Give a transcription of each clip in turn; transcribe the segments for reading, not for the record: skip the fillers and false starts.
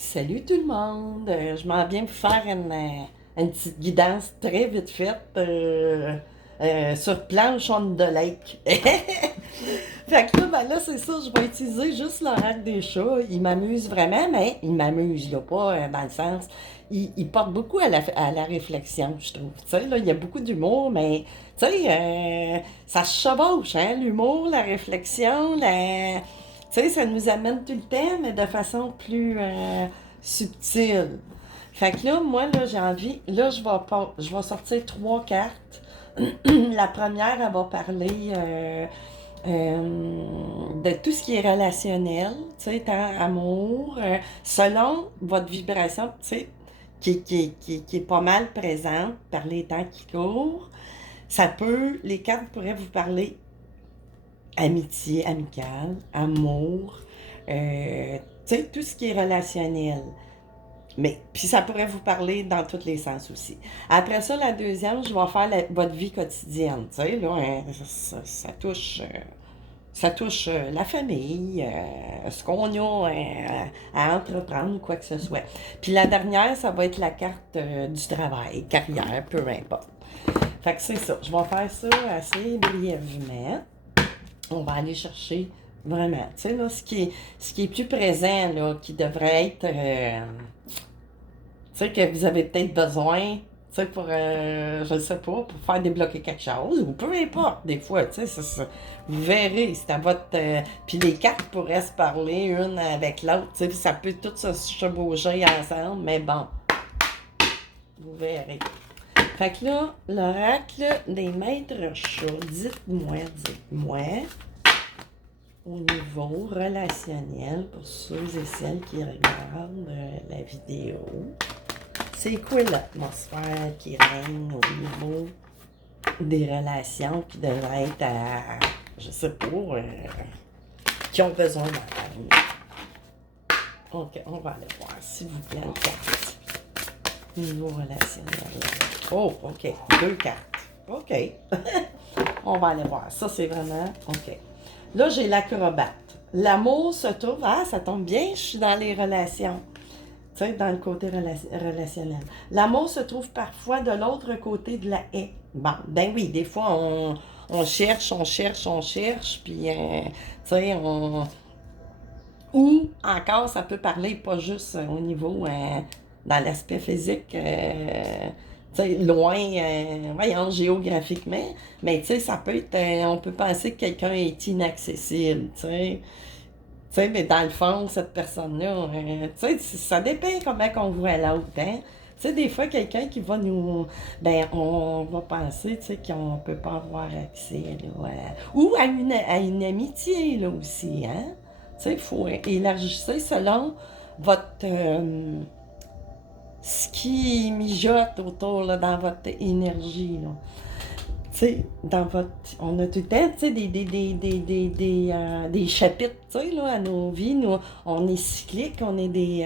Salut tout le monde! Je m'en viens vous faire une petite guidance très vite faite sur planche on the lake. Fait que là, ben là, c'est ça, je vais utiliser juste l'oracle des chats. Il m'amuse vraiment, mais il m'amuse, là, pas dans le sens. Il porte beaucoup à la réflexion, je trouve. Tu sais, là, il y a beaucoup d'humour, mais, tu sais, ça se chevauche, hein, l'humour, la réflexion, la. Tu sais, ça nous amène tout le temps, mais de façon plus subtile. Fait que là, moi, là, j'ai envie. Là, je vais sortir trois cartes. La première, elle va parler de tout ce qui est relationnel, tu sais, tant amour, selon votre vibration, tu sais, qui est pas mal présente par les temps qui courent. Les cartes pourraient vous parler amitié, amicale, amour, tu sais, tout ce qui est relationnel. Mais, puis ça pourrait vous parler dans tous les sens aussi. Après ça, la deuxième, je vais faire votre vie quotidienne. Tu sais, là, hein, ça touche la famille, ce qu'on a à entreprendre ou quoi que ce soit. Puis la dernière, ça va être la carte du travail, carrière, peu importe. Fait que c'est ça. Je vais faire ça assez brièvement. On va aller chercher vraiment, tu sais, là, ce qui est plus présent, là, qui devrait être, tu sais, que vous avez peut-être besoin, tu sais, pour, je ne sais pas, pour faire débloquer quelque chose, ou peu importe, des fois, tu sais, vous verrez, c'est à votre. Puis les cartes pourraient se parler une avec l'autre, tu sais, ça peut tout se chevaucher ensemble, mais bon, vous verrez. Fait que là, l'oracle des maîtres chats, dites-moi, au niveau relationnel, pour ceux et celles qui regardent la vidéo, c'est quoi l'atmosphère qui règne au niveau des relations qui devraient être à, je sais pas, qui ont besoin d'aide? Ok, on va aller voir, s'il vous plaît, une carte. Niveau relationnel. Oh, ok, deux cartes. Ok. On va aller voir. Ça, c'est vraiment. Ok. Là, j'ai l'acrobate. L'amour se trouve. Ah, ça tombe bien, je suis dans les relations. Tu sais, dans le côté relationnel. L'amour se trouve parfois de l'autre côté de la haie. Bon, ben oui, des fois, on cherche, puis, tu sais, ou encore, ça peut parler pas juste au niveau, dans l'aspect physique, tu sais, loin, voyons, géographiquement, mais tu sais, ça peut être, on peut penser que quelqu'un est inaccessible, tu sais. Tu sais, mais dans le fond, cette personne-là, tu sais, ça dépend comment on voit l'autre, hein. Tu sais, des fois, quelqu'un qui va nous. Ben, on va penser, tu sais, qu'on peut pas avoir accès, là, ou à une amitié, là, aussi, hein. Tu sais, il faut élargir selon votre. Ce qui mijote autour, là, dans votre énergie, là. Tu sais, dans votre. On a tout le temps, tu sais, des chapitres, tu sais, là, à nos vies. Nous, on est cyclique, on est des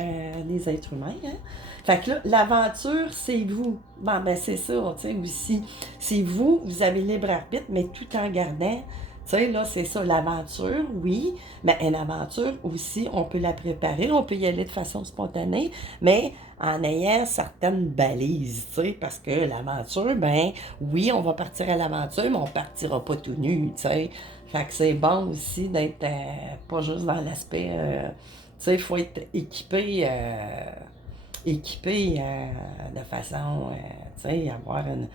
êtres humains, hein. Fait que là, l'aventure, c'est vous. Bon, ben, c'est ça, tu sais, aussi. C'est vous, vous avez libre arbitre, mais tout en gardant. Tu sais, là, c'est ça, l'aventure, oui, mais une aventure aussi, on peut la préparer, on peut y aller de façon spontanée, mais en ayant certaines balises, tu sais, parce que l'aventure, ben, oui, on va partir à l'aventure, mais on partira pas tout nu, tu sais. Fait que c'est bon aussi d'être pas juste dans l'aspect, tu sais, il faut être équipé de façon, tu sais, avoir une,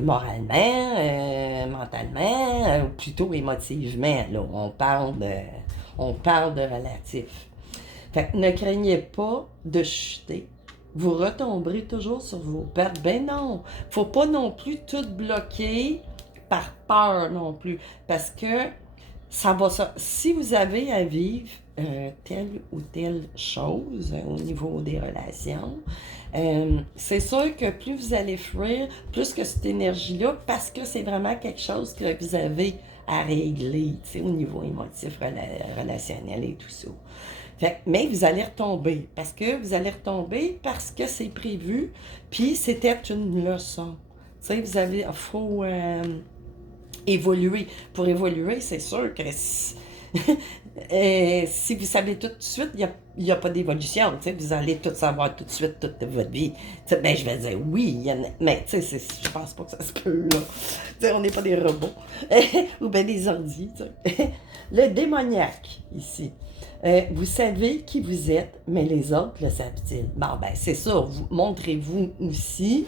moralement, mentalement, ou plutôt émotivement, là, on parle de relatif. Fait que ne craignez pas de chuter. Vous retomberez toujours sur vos pattes. Ben non, faut pas non plus tout bloquer par peur non plus. Parce que si vous avez à vivre telle ou telle chose au niveau des relations, c'est sûr que plus vous allez fuir, plus que cette énergie-là, parce que c'est vraiment quelque chose que vous avez à régler, tu sais, au niveau émotif, relationnel et tout ça. Mais vous allez retomber, parce que c'est prévu, puis c'était une leçon. Tu sais, faut évoluer. Pour évoluer, c'est sûr que Si vous savez tout de suite, il y a pas d'évolution. Tu sais, vous allez tout savoir tout de suite toute votre vie. Tu sais, ben, je vais dire oui, mais tu sais, je pense pas que ça se peut, là. Tu sais, on n'est pas des robots. Ou bien des ordi, tu sais. Le démoniaque, ici. Vous savez qui vous êtes, mais les autres le savent-ils? Bon, ben, c'est ça. Montrez-vous aussi.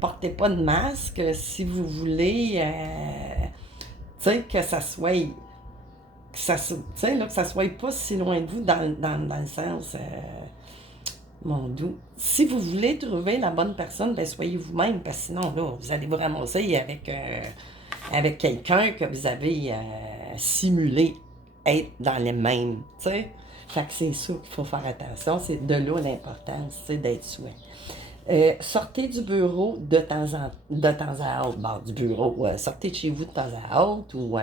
Portez pas de masque si vous voulez, tu sais, que ça soit que ça soit pas si loin de vous dans le sens, mon doux. Si vous voulez trouver la bonne personne, ben soyez vous-même, parce que sinon, là, vous allez vous ramasser avec quelqu'un que vous avez simulé être dans les mêmes, tu sais. Fait que c'est ça qu'il faut faire attention, c'est de là l'importance, tu sais, d'être soi. Sortez du bureau de temps à autre. Bon, du bureau, sortez de chez vous de temps à autre ou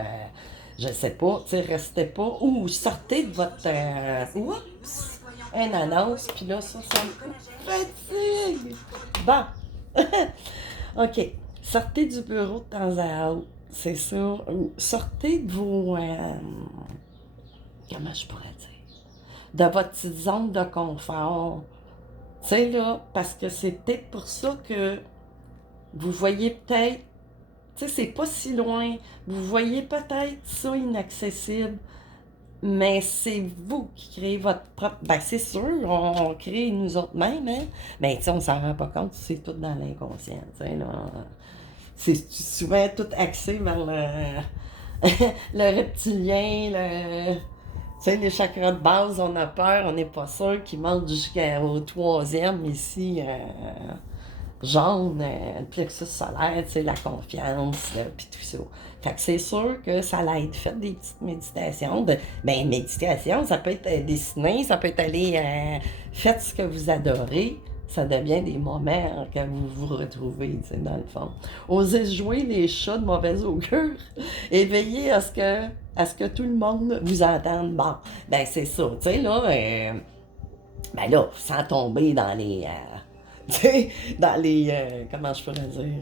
je sais pas, tu sais, restez pas. Ou sortez de votre. Oups! Une annonce, puis là, ça me fatigue. Bon. OK. Sortez du bureau de temps à autre. C'est ça. Ou sortez de vos. Comment je pourrais dire? De votre petite zone de confort. Tu sais, là, parce que c'est peut-être pour ça que vous voyez peut-être, tu sais, c'est pas si loin, vous voyez peut-être ça inaccessible, mais c'est vous qui créez votre propre. Ben, c'est sûr, on crée nous autres mêmes, hein? Mais, tu sais, on s'en rend pas compte, c'est tout dans l'inconscient, tu sais, là. C'est souvent tout axé vers le reptilien, tu sais, les chakras de base, on a peur, on n'est pas sûr qu'ils montent jusqu'au troisième ici, jaune, le plexus solaire, tu sais, la confiance, puis tout ça. Fait que c'est sûr que ça l'aide. Faites des petites méditations. Ben, méditation, ça peut être dessiner, ça peut être aller, faites ce que vous adorez. Ça devient des moments que vous vous retrouvez, tu sais, dans le fond. Osez jouer les chats de mauvaise augure et veillez à ce que tout le monde vous entende. Bon, ben c'est ça, tu sais, là, ben là, sans tomber dans les, tu sais, dans les, comment je pourrais dire,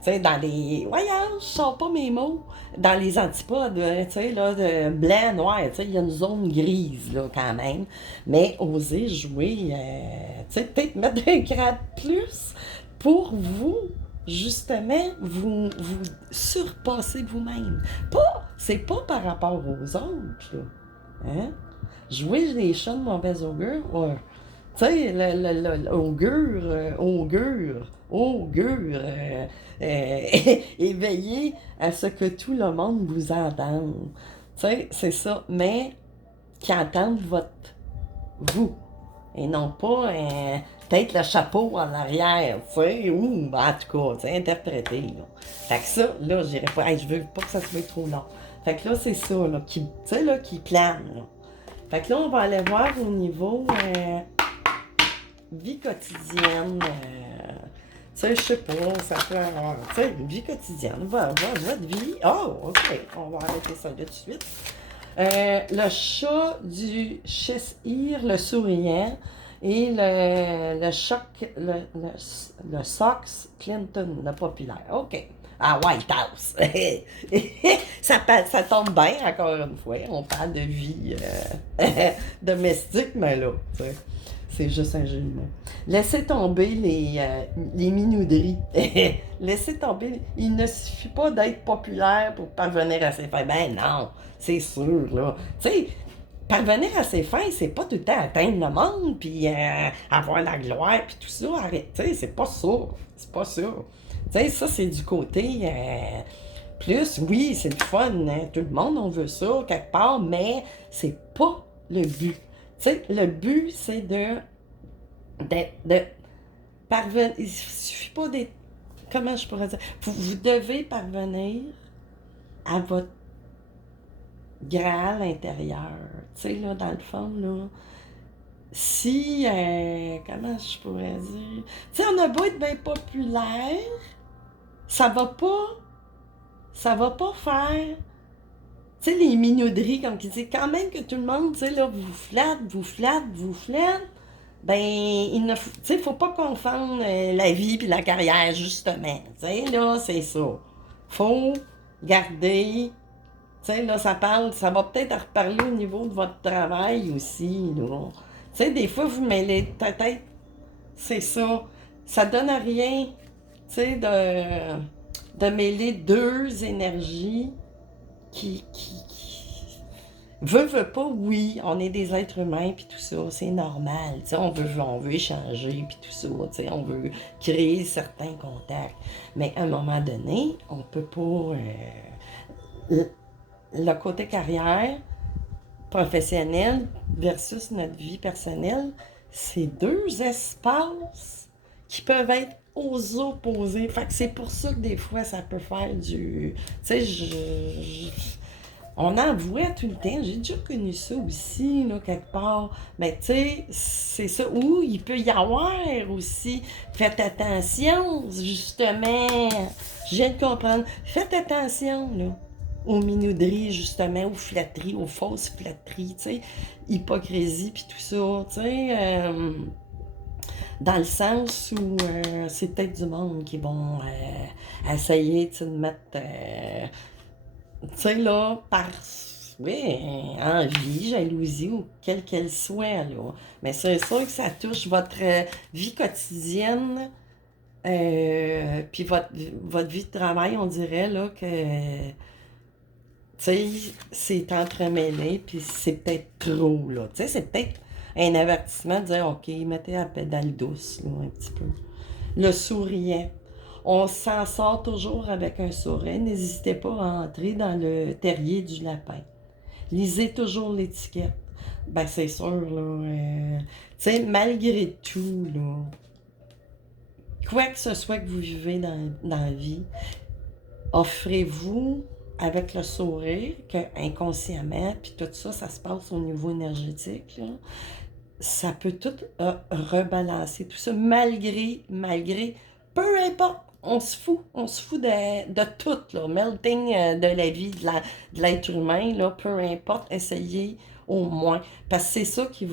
tu sais, dans les, voyons, je sors pas mes mots, dans les antipodes, tu sais, là, de blanc, noir, tu sais, il y a une zone grise, là, quand même, mais osez jouer, tu sais, peut-être mettre un cran de plus pour vous, justement, vous surpasser vous-même. C'est pas par rapport aux autres, là, hein? Jouer les chats de mauvaise augure, ouais. Tu sais, augure, et veiller à ce que tout le monde vous entende. Tu sais, c'est ça. Mais qui entendent vous. Et non pas peut-être le chapeau en arrière, tu sais, ou en tout cas, tu sais, interpréter, là. Fait que ça, là, je dirais pas, hey, je veux pas que ça soit trop long. Fait que là, c'est ça, là, tu sais, là, qui plane, là. Fait que là, on va aller voir au niveau vie quotidienne. Tu sais, je sais pas, ça peut avoir. Tu sais, vie quotidienne, votre vie. Oh, OK, on va arrêter ça là tout de suite. Le chat du Cheshire, le souriant, et le Sox Clinton, le populaire. OK. À White House. Ça tombe bien, encore une fois. On parle de vie domestique, mais là, tu sais, c'est juste un jeu de mots. Laissez tomber les minauderies. Laissez tomber. Il ne suffit pas d'être populaire pour parvenir à ses fins. Ben non, c'est sûr, là. Tu sais, parvenir à ses fins, c'est pas tout le temps atteindre le monde, puis avoir la gloire, puis tout ça. Arrête, tu sais, c'est pas ça. C'est pas ça. Tu sais, ça, c'est du côté plus, oui, c'est le fun, hein? Tout le monde, on veut ça, quelque part, mais c'est pas le but. Tu sais, le but, c'est de parvenir. Il suffit pas d'être. Comment je pourrais dire? Vous devez parvenir à votre Graal intérieur. Tu sais, là, dans le fond, là. Si. Comment je pourrais dire? Tu sais, on a beau être bien populaire, ça va pas faire, tu sais, les minauderies, comme qui dit, quand même que tout le monde, tu sais, là, vous flatte, ben, tu sais, faut pas confondre la vie puis la carrière, justement, tu sais, là, c'est ça. Faut garder Tu sais, là, ça va peut-être reparler au niveau de votre travail aussi, là. Tu sais, des fois, vous mêlez peut-être, c'est ça. Ça donne à rien, tu sais, de mêler deux énergies qui... Veut pas, oui, on est des êtres humains, puis tout ça, c'est normal. Tu sais, on veut échanger, puis tout ça, tu sais, on veut créer certains contacts. Mais à un moment donné, on peut pas... le côté carrière professionnelle versus notre vie personnelle, c'est deux espaces qui peuvent être aux opposés. Fait que c'est pour ça que des fois, ça peut faire du... Tu sais, on en voit tout le temps. J'ai déjà connu ça aussi, là, quelque part. Mais tu sais, c'est ça. Ou il peut y avoir aussi. Faites attention, justement. Je viens de comprendre. Faites attention, là. Aux minauderies, justement, aux flatteries, aux fausses flatteries, tu sais. Hypocrisie, puis tout ça, tu sais. Dans le sens où c'est peut-être du monde qui vont essayer, tu sais, de mettre tu sais, là, par oui, envie, jalousie ou quelle qu'elle soit, là. Mais c'est sûr que ça touche votre vie quotidienne, puis votre vie de travail, on dirait, là, que, tu sais, c'est entremêlé, puis c'est peut-être trop, là. Tu sais, c'est peut-être un avertissement de dire, OK, mettez la pédale douce, là, un petit peu. Le souriant. On s'en sort toujours avec un sourire. N'hésitez pas à entrer dans le terrier du lapin. Lisez toujours l'étiquette. Ben, c'est sûr, là. Tu sais, malgré tout, là, quoi que ce soit que vous vivez dans la vie, offrez-vous avec le sourire que inconsciemment, puis tout ça, ça se passe au niveau énergétique, là. Ça peut tout rebalancer, tout ça, malgré, peu importe, on se fout de tout, là, melting de la vie, de l'être humain, là, peu importe, essayez au moins, parce que c'est ça qui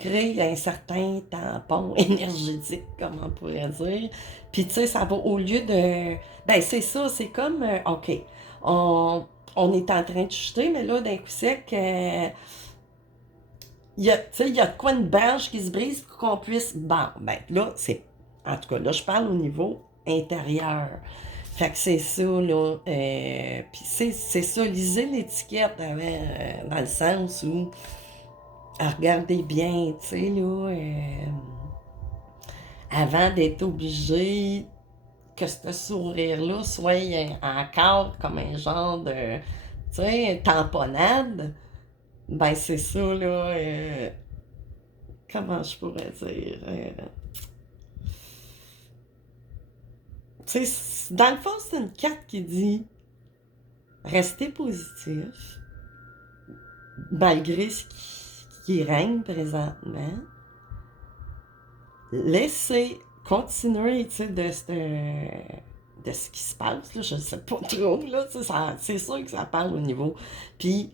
crée un certain tampon énergétique, comme on pourrait dire, puis tu sais, ça va au lieu de, ben c'est ça, c'est comme, ok, on, on est en train de chuter, mais là, d'un coup sec, il y a, tu sais, il y a de quoi une branche qui se brise pour qu'on puisse. Bon, ben là, c'est. En tout cas, là, je parle au niveau intérieur. Fait que c'est ça, là. Puis c'est ça, lisez l'étiquette dans le sens où. Regardez bien, tu sais, là. Avant d'être obligé que ce sourire-là soit encore comme un genre de. Tu sais, tamponnade. Ben, c'est ça, là. Comment je pourrais dire? Tu sais, dans le fond, c'est une carte qui dit restez positif malgré ce qui règne présentement. Laissez continuer, tu sais, de ce qui se passe, là, je ne sais pas trop, là, c'est sûr que ça parle au niveau. Puis,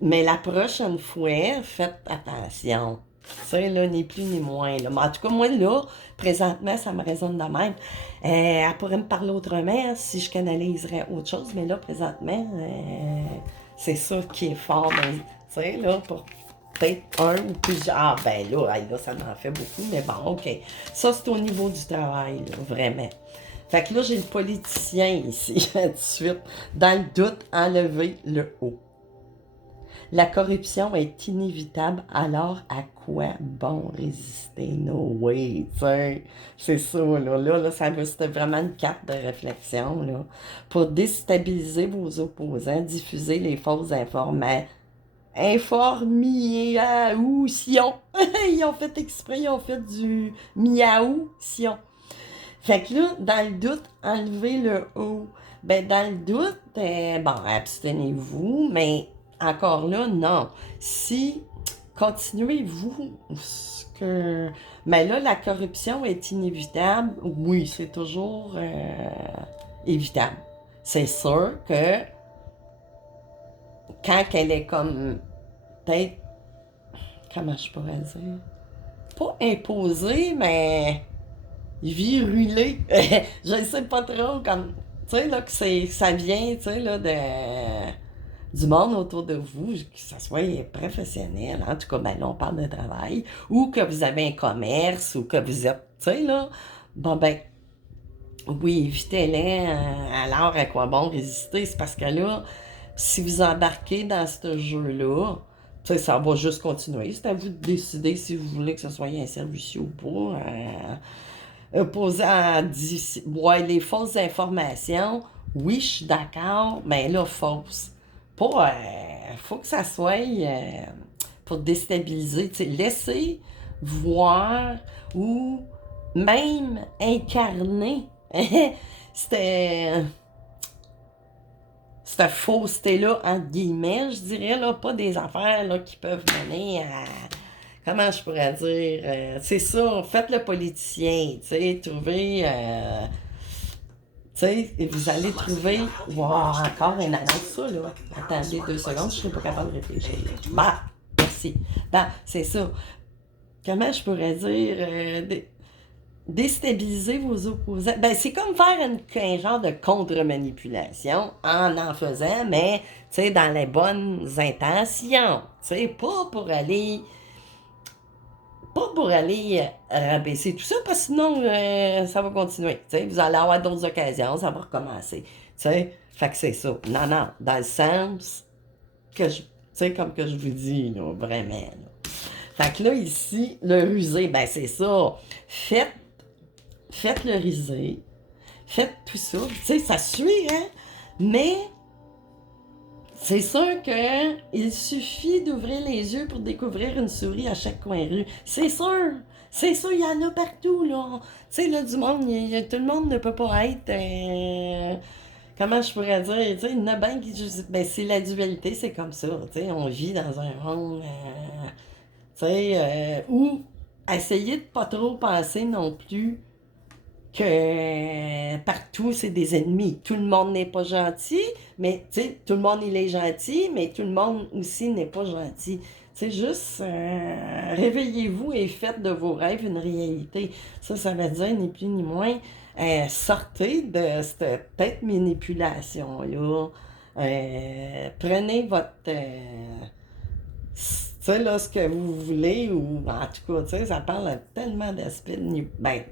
mais la prochaine fois, faites attention. Ça, là, ni plus ni moins. Là. Mais en tout cas, moi, là, présentement, ça me résonne de même. Elle pourrait me parler autrement si je canaliserais autre chose, mais là, présentement, c'est ça qui est fort. Tu sais, là, pour peut-être un ou plusieurs. Ah, ben là, hey, là, ça m'en fait beaucoup, mais bon, OK. Ça, c'est au niveau du travail, là, vraiment. Fait que là, j'ai le politicien ici, tout de suite. Dans le doute, enlevez le haut. La corruption est inévitable, alors à quoi bon résister? No way, t'sais. C'est ça, là, c'était vraiment une carte de réflexion, là. Pour déstabiliser vos opposants, diffuser les fausses informations. Information. Ils ont fait exprès, ils ont fait du miaou-sion. Fait que là, dans le doute, enlevez le haut. Ben, dans le doute, bon, abstenez-vous, mais encore là, non. Si, continuez-vous, que... Mais là, la corruption est inévitable. Oui, c'est toujours évitable. C'est sûr que quand elle est comme, peut-être, comment je pourrais dire? Pas imposée, mais virulée. Je ne sais pas trop comme... sais, là, que ça vient, tu sais, là, du monde autour de vous, que ce soit professionnel, en tout cas, ben là, on parle de travail, ou que vous avez un commerce, ou que vous êtes, tu sais, là, bon, ben, oui, évitez-les, alors à quoi bon résister? C'est parce que là, si vous embarquez dans ce jeu-là, tu sais, ça va juste continuer. C'est à vous de décider si vous voulez que ce soit un service ou pas. Opposant ouais, les fausses informations, oui, je suis d'accord, mais là, fausses. Pas, faut que ça soit pour déstabiliser. Tu sais, laisser voir ou même incarner c'était cette fausseté-là, entre guillemets, je dirais, là, pas des affaires là, qui peuvent mener à. Comment je pourrais dire? C'est ça, faites le politicien, tu sais, trouvez. Tu sais, vous allez trouver. Wow, encore un annonce, ça, là. Attendez 2 secondes, je ne serai pas capable de réfléchir. Bah, merci. Ben, c'est ça. Comment je pourrais dire? Déstabiliser vos opposants. Ben, c'est comme faire un genre de contre-manipulation en faisant, mais, tu sais, dans les bonnes intentions. Tu sais, pas pour aller rabaisser tout ça, parce que sinon, ça va continuer. Tu sais, vous allez avoir d'autres occasions, ça va recommencer. Tu sais, fait que c'est ça. Non, non, dans le sens que tu sais, comme que je vous dis, là, vraiment, là. Fait que là, ici, le rusé, ben, c'est ça. Faites le risé, faites tout ça. Tu sais, ça suit, hein? Mais c'est sûr que il suffit d'ouvrir les yeux pour découvrir une souris à chaque coin de rue. C'est sûr! C'est sûr, il y en a partout, là. Tu sais, là, du monde, tout le monde ne peut pas être... comment je pourrais dire? Tu sais, il y en a bien qui... Ben, c'est la dualité, c'est comme ça. Tu sais, on vit dans un monde... tu sais, où essayer de pas trop penser non plus que partout c'est des ennemis. Tout le monde n'est pas gentil, mais tu sais, tout le monde il est gentil, mais tout le monde aussi n'est pas gentil. C'est juste réveillez-vous et faites de vos rêves une réalité. Ça veut dire ni plus ni moins sortez de cette tête manipulation-là. Prenez votre tu sais, là, ce que vous voulez, ou en tout cas, tu sais, ça parle tellement d'aspects, ben,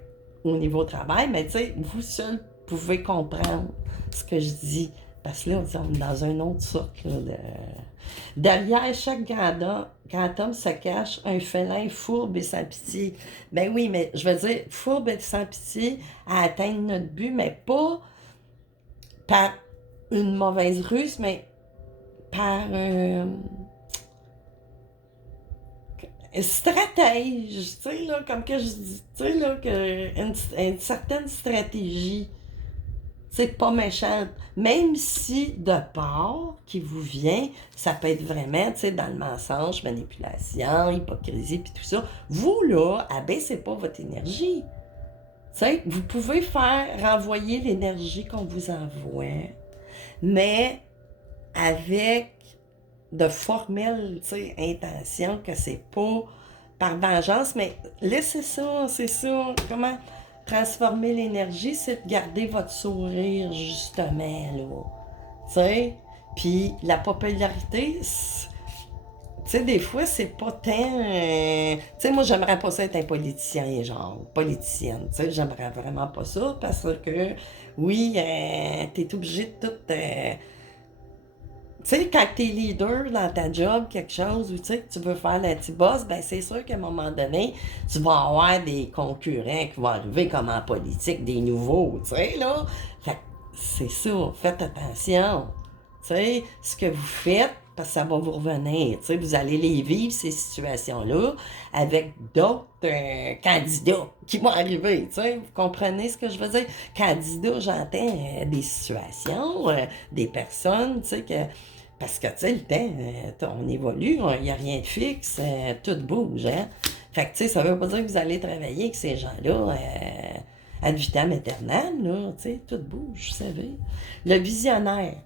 au niveau travail, mais tu sais, vous seul pouvez comprendre ce que je dis. Parce que là, on est dans un autre sorte, là, de... Derrière chaque grand homme se cache un félin fourbe et sans pitié. Ben oui, mais je veux dire, fourbe et sans pitié à atteindre notre but, mais pas par une mauvaise ruse, mais par... stratège, tu sais, là, comme que je dis, tu sais, là, une certaine stratégie, c'est pas méchante, même si de part qui vous vient, ça peut être vraiment, tu sais, dans le mensonge, manipulation, hypocrisie, puis tout ça, vous, là, abaissez pas votre énergie, tu sais, vous pouvez faire renvoyer l'énergie qu'on vous envoie, mais avec de formelle, tu sais, intention, que c'est pas par vengeance, mais laissez ça, c'est ça. Comment transformer l'énergie, c'est de garder votre sourire, justement, là. Tu sais, puis la popularité, tu sais, des fois, c'est pas tant... tu sais, moi, j'aimerais pas ça être un politicien, genre, politicienne. Tu sais, j'aimerais vraiment pas ça, parce que, oui, t'es obligé de tout... tu sais, quand t'es leader dans ta job, quelque chose, ou tu sais, que tu veux faire le petit boss, ben c'est sûr qu'à un moment donné, tu vas avoir des concurrents qui vont arriver comme en politique, des nouveaux, tu sais, là. Fait que c'est ça, faites attention. Tu sais, ce que vous faites, parce que ça va vous revenir. Tu sais, vous allez les vivre, ces situations-là, avec d'autres candidats qui vont arriver. Tu sais, vous comprenez ce que je veux dire? Candidat, j'entends des situations, des personnes, tu sais, que... Parce que, tu sais, le temps, on évolue, il n'y a rien de fixe, tout bouge, hein? Fait que, tu sais, ça veut pas dire que vous allez travailler avec ces gens-là ad vitam aeternam, là, tu sais, tout bouge, vous savez. Le visionnaire.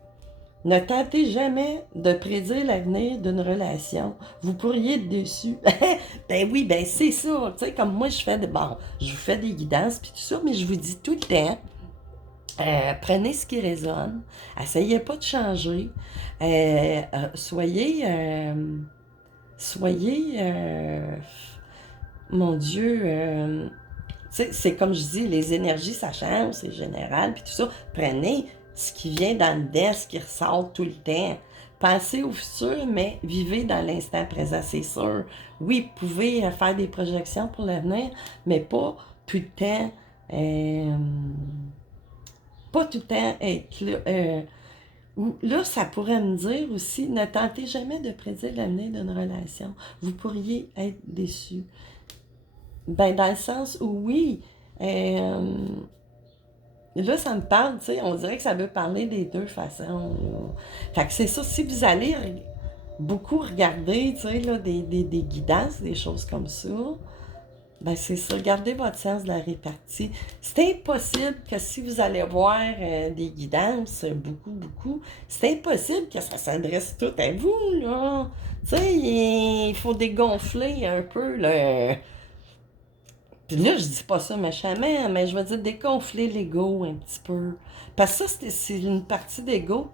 Ne tentez jamais de prédire l'avenir d'une relation. Vous pourriez être déçu. Ben oui, ben c'est ça. Tu sais, comme moi, je vous fais des guidances puis tout ça, mais je vous dis tout le temps, Prenez ce qui résonne. Essayez pas de changer. Soyez, mon Dieu, c'est comme je dis, les énergies, ça change, c'est général, puis tout ça. Prenez ce qui vient dans le dedans, ce qui ressort tout le temps. Pensez au futur, mais vivez dans l'instant présent, c'est sûr. Oui, vous pouvez faire des projections pour l'avenir, mais pas tout le temps, euh, pas tout le temps être là. Là, ça pourrait me dire aussi, ne tentez jamais de prédire l'avenir d'une relation. Vous pourriez être déçu. Ben, dans le sens où oui, euh, là, ça me parle, tu sais, on dirait que ça veut parler des deux façons. Fait que c'est ça, si vous allez beaucoup regarder, tu sais, là, des guidances, des choses comme ça, ben c'est ça, gardez votre sens de la répartie. C'est impossible que si vous allez voir des guidances, beaucoup, c'est impossible que ça s'adresse tout à vous, là. Tu sais, il faut dégonfler un peu, là. Puis là, je dis pas ça méchamment, mais je veux dire dégonfler l'ego un petit peu. Parce que ça, c'est une partie d'ego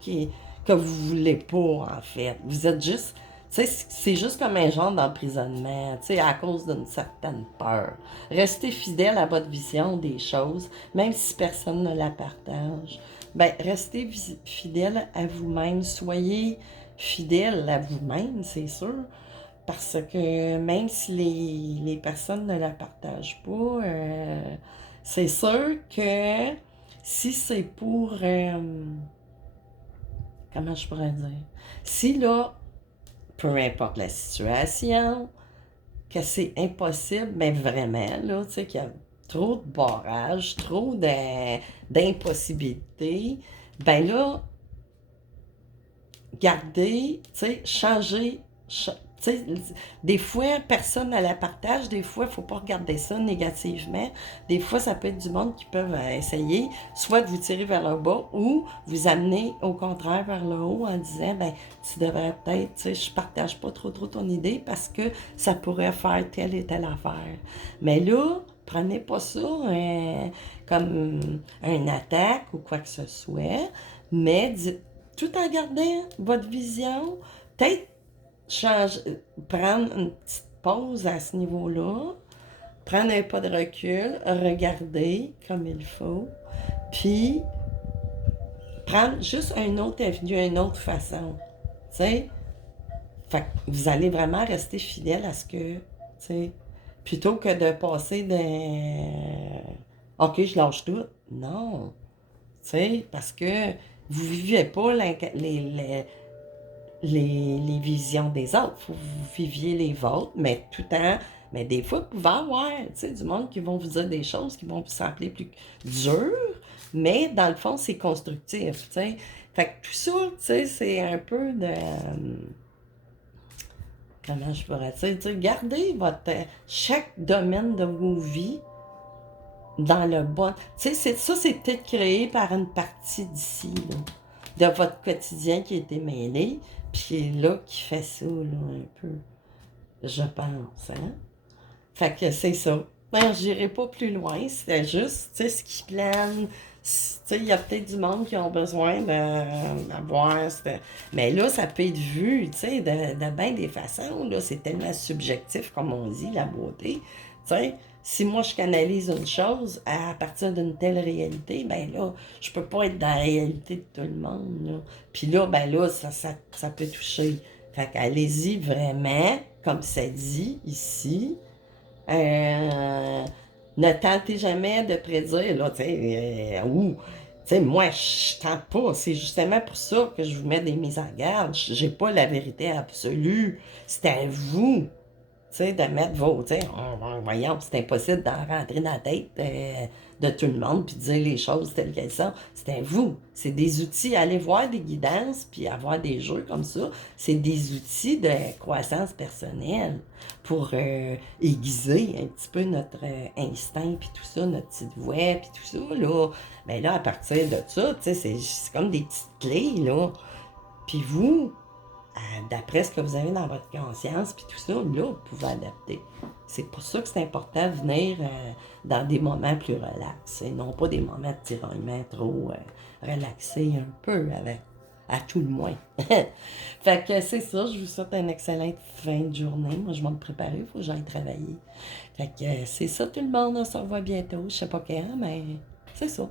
que vous voulez pas, en fait. Vous êtes juste... Tu sais, c'est juste comme un genre d'emprisonnement, tu sais, à cause d'une certaine peur. Restez fidèle à votre vision des choses, même si personne ne la partage. Ben, restez fidèle à vous-même. Soyez fidèle à vous-même, c'est sûr. Parce que même si les personnes ne la partagent pas, c'est sûr que si c'est pour... comment je pourrais dire? Si là, peu importe la situation, que c'est impossible, mais vraiment, là, tu sais, qu'il y a trop de barrages, trop d'impossibilités, ben là, garder, tu sais, changer. Tu sais, des fois, personne ne la partage. Des fois, il ne faut pas regarder ça négativement. Des fois, ça peut être du monde qui peuvent essayer soit de vous tirer vers le bas ou vous amener au contraire vers le haut en disant, ben, tu devrais peut-être, tu sais, je partage pas trop ton idée parce que ça pourrait faire telle et telle affaire. Mais là, prenez pas ça comme une attaque ou quoi que ce soit, mais dites tout en gardant votre vision, peut-être prendre une petite pause à ce niveau-là, prendre un pas de recul, regarder comme il faut, puis prendre juste un autre avenue, une autre façon. Tu sais? Fait que vous allez vraiment rester fidèle à ce que, tu sais, plutôt que de passer d'un OK, je lâche tout. Non. Tu sais, parce que vous ne vivez pas les visions des autres. Il faut que vous viviez les vôtres, mais tout en... Mais des fois, vous pouvez avoir, tu sais, du monde qui vont vous dire des choses qui vont vous sembler plus dures, mais dans le fond, c'est constructif, tu sais. Fait que tout ça, tu sais, c'est un peu de... comment je pourrais dire? Tu sais, gardez chaque domaine de vos vies dans le bon... Tu sais, ça, c'est peut-être créé par une partie d'ici, là, de votre quotidien qui a été mêlé, puis là, qui fait ça, là, un peu, je pense, hein? Fait que c'est ça. Ben, j'irai pas plus loin, c'était juste, tu sais, ce qui plane, tu sais, il y a peut-être du monde qui ont besoin d'avoir, mais là, ça peut être vu, tu sais, de bien des façons, là, c'est tellement subjectif, comme on dit, la beauté, tu sais. Si moi, je canalise une chose à partir d'une telle réalité, ben là, je peux pas être dans la réalité de tout le monde, là. Puis là, ben là, ça peut toucher. Fait qu'allez-y vraiment, comme ça dit ici, euh, ne tentez jamais de prédire, là, tu sais, tu sais, moi, je tente pas. C'est justement pour ça que je vous mets des mises en garde. J'ai pas la vérité absolue. C'est à vous, tu sais, de mettre vos, tu sais, voyons, c'est impossible d'en rentrer dans la tête de tout le monde puis de dire les choses telles qu'elles sont. C'est à vous. C'est des outils. Aller voir des guidances puis avoir des jeux comme ça, c'est des outils de croissance personnelle pour aiguiser un petit peu notre instinct puis tout ça, notre petite voix puis tout ça, là. Ben là, à partir de ça, tu sais, c'est comme des petites clés, là. Puis vous, d'après ce que vous avez dans votre conscience, puis tout ça, là, vous pouvez adapter. C'est pour ça que c'est important de venir dans des moments plus relax, et non pas des moments de tiraillement trop relaxés un peu, avec, à tout le moins. Fait que c'est ça, je vous souhaite une excellente fin de journée. Moi, je vais me préparer, il faut que j'aille travailler. Fait que c'est ça tout le monde, on se revoit bientôt, je sais pas quand, mais c'est ça.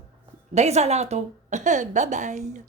Des alentours. Bye bye!